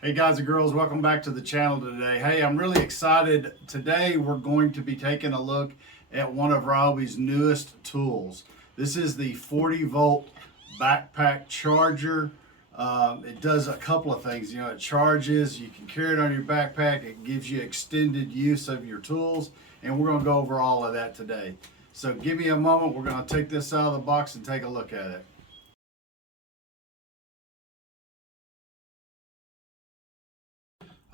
Hey guys and girls, welcome back to the channel today. Hey, I'm really excited. Today we're going to be taking a look at one of Ryobi's newest tools. This is the 40 volt backpack charger. It does a couple of things. You know, it charges, you can carry it on your backpack, it gives you extended use of your tools, and we're going to go over all of that today. So give me a moment, we're going to take this out of the box and take a look at it.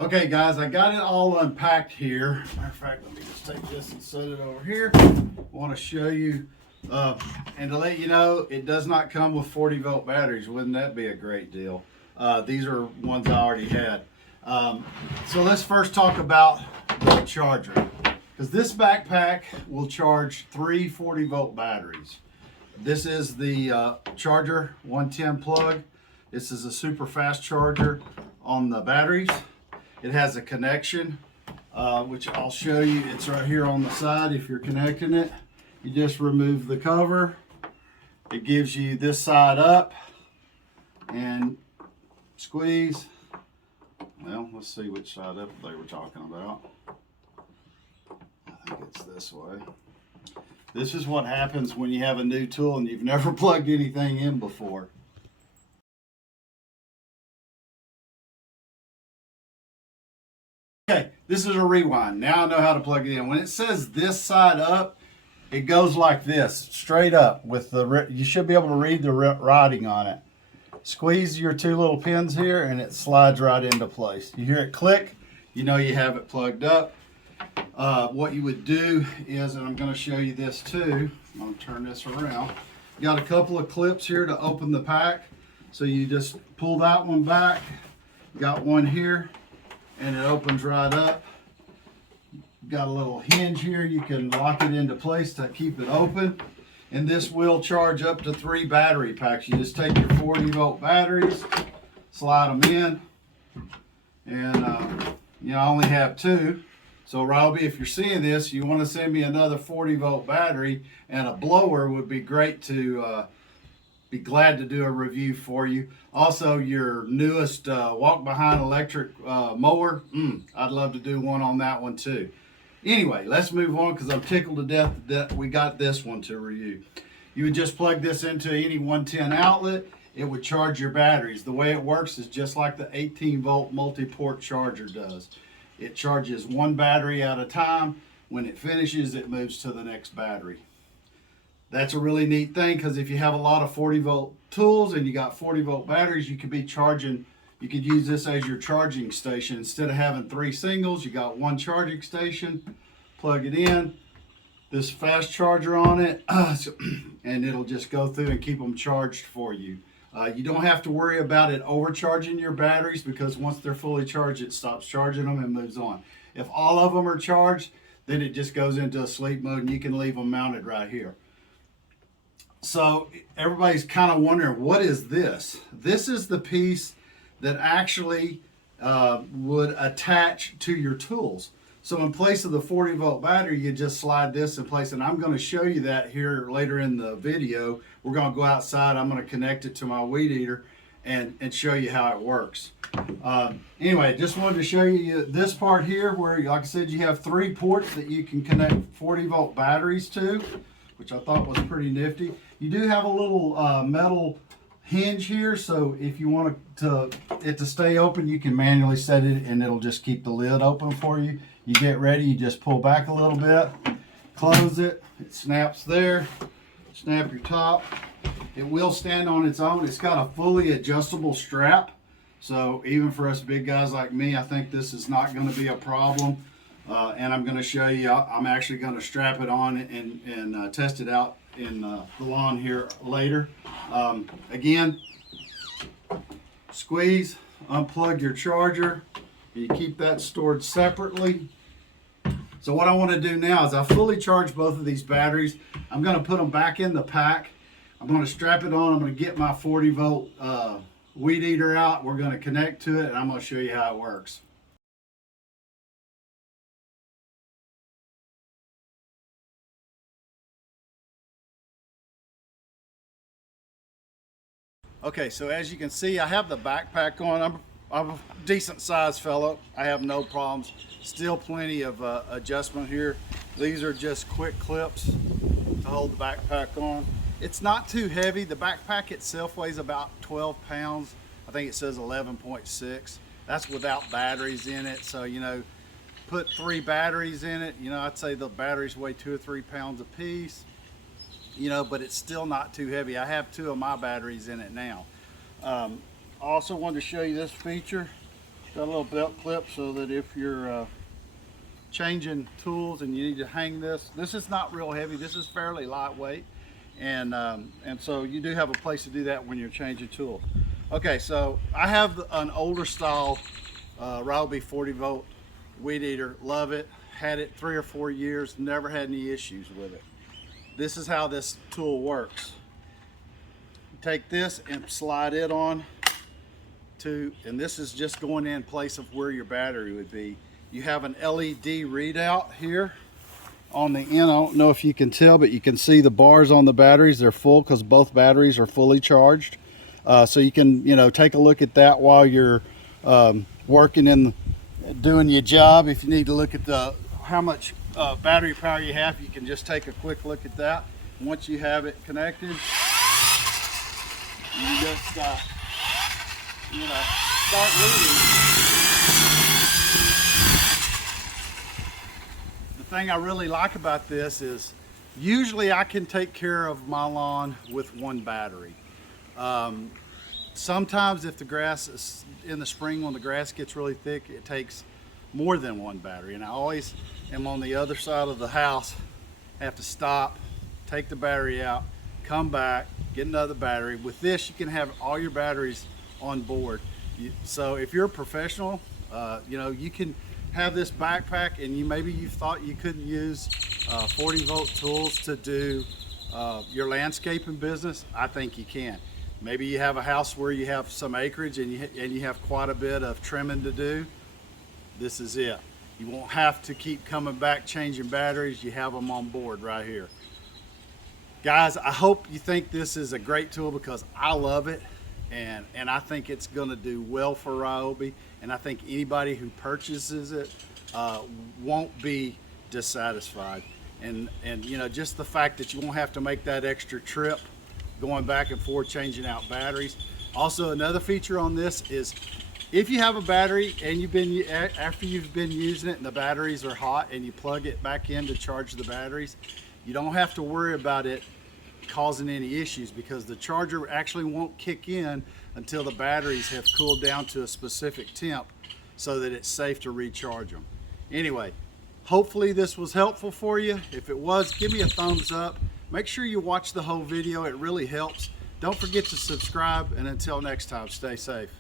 Okay guys, I got it all unpacked here. Matter of fact, let me just take this and set it over here. I want to show you, and to let you know, it does not come with 40 volt batteries. Wouldn't that be a great deal? These are ones I already had. So let's first talk about the charger. Because this backpack will charge 3 40 volt batteries. This is the charger 110 plug. This is a super fast charger on the batteries. It has a connection, which I'll show you. It's right here on the side. If you're connecting it, you just remove the cover. It gives you this side up and squeeze. Well, let's see which side up they were talking about. I think it's this way. This is what happens when you have a new tool and you've never plugged anything in before. Okay, this is a rewind. Now I know how to plug it in. When it says this side up, it goes like this, straight up. With the, you should be able to read the writing on it. Squeeze your two little pins here and it slides right into place. You hear it click, you know you have it plugged up. What you would do is, and I'm going to show you this too, I'm going to turn this around. You got a couple of clips here to open the pack. So you just pull that one back, got one here, and it opens right up. Got a little hinge here, you can lock it into place to keep it open. And this will charge up to 3 battery packs. You just take your 40 volt batteries, slide them in, and you know, I only have 2. So Ryobi, if you're seeing this, you want to send me another 40 volt battery and a blower, would be great to be glad to do a review for you. Also, your newest walk behind electric mower, I'd love to do one on that one too. Anyway, let's move on because I'm tickled to death that we got this one to review. You would just plug this into any 110 outlet. It would charge your batteries. The way it works is just like the 18 volt multi-port charger does. It charges one battery at a time. When it finishes, it moves to the next battery. That's a really neat thing because if you have a lot of 40 volt tools and you got 40 volt batteries, you could be charging, you could use this as your charging station. Instead of having 3 singles, you got one charging station, plug it in, this fast charger on it, and it'll just go through and keep them charged for you. You don't have to worry about it overcharging your batteries because once they're fully charged, it stops charging them and moves on. If all of them are charged, then it just goes into a sleep mode and you can leave them mounted right here. So everybody's kind of wondering, what is this? This is the piece that actually would attach to your tools. So in place of the 40 volt battery, you just slide this in place, and I'm going to show you that here later in the video. We're going to go outside, I'm going to connect it to my weed eater and show you how it works. Anyway, just wanted to show you this part here where, like I said, you have 3 ports that you can connect 40 volt batteries to, which I thought was pretty nifty. You do have a little metal hinge here, so if you want it to stay open, you can manually set it and it'll just keep the lid open for you. You get ready, you just pull back a little bit, close it, it snaps there, snap your top. It will stand on its own. It's got a fully adjustable strap, so even for us big guys like me, I think this is not going to be a problem. And I'm going to show you, I'm actually going to strap it on and test it out in the lawn here later. Again, squeeze, unplug your charger, you keep that stored separately. So what I want to do now is I fully charged both of these batteries. I'm going to put them back in the pack. I'm going to strap it on. I'm going to get my 40 volt weed eater out. We're going to connect to it and I'm going to show you how it works. Okay, so as you can see, I have the backpack on. I'm a decent sized fellow. I have no problems. Still plenty of adjustment here. These are just quick clips to hold the backpack on. It's not too heavy. The backpack itself weighs about 12 pounds. I think it says 11.6. That's without batteries in it. So, you know, put 3 batteries in it. You know, I'd say the batteries weigh 2 or 3 pounds a piece. You know, but it's still not too heavy. I have 2 of my batteries in it now. I also wanted to show you this feature. Got a little belt clip so that if you're changing tools and you need to hang this is not real heavy. This is fairly lightweight, and so you do have a place to do that when you're changing tools. Okay, so I have an older style Ryobi 40v weed eater. Love it. Had it 3 or 4 years. Never had any issues with it. This is how this tool works. Take this and slide it on to, and this is just going in place of where your battery would be. You have an LED readout here on the end. I don't know if you can tell, but you can see the bars on the batteries. They're full because both batteries are fully charged. So you can, you know, take a look at that while you're working in doing your job. If you need to look at the how much battery power you have, you can just take a quick look at that. Once you have it connected, you just you know, start reading. The thing I really like about this is usually I can take care of my lawn with 1 battery. Sometimes if the grass is in the spring, when the grass gets really thick, it takes more than 1 battery, and I always am on the other side of the house, have to stop, take the battery out, come back, get another battery. With this, you can have all your batteries on board. So if you're a professional, you know, you can have this backpack, and maybe you thought you couldn't use 40-volt tools to do your landscaping business. I think you can. Maybe you have a house where you have some acreage and you have quite a bit of trimming to do. This is it. You won't have to keep coming back changing batteries. You have them on board right here. Guys, I hope you think this is a great tool, because I love it, and I think it's going to do well for Ryobi, and I think anybody who purchases it won't be dissatisfied. And you know, just the fact that you won't have to make that extra trip going back and forth changing out batteries. Also, another feature on this is if you have a battery and after you've been using it and the batteries are hot and you plug it back in to charge the batteries, you don't have to worry about it causing any issues, because the charger actually won't kick in until the batteries have cooled down to a specific temp so that it's safe to recharge them. Anyway, hopefully this was helpful for you. If it was, give me a thumbs up. Make sure you watch the whole video. It really helps. Don't forget to subscribe, and until next time, stay safe.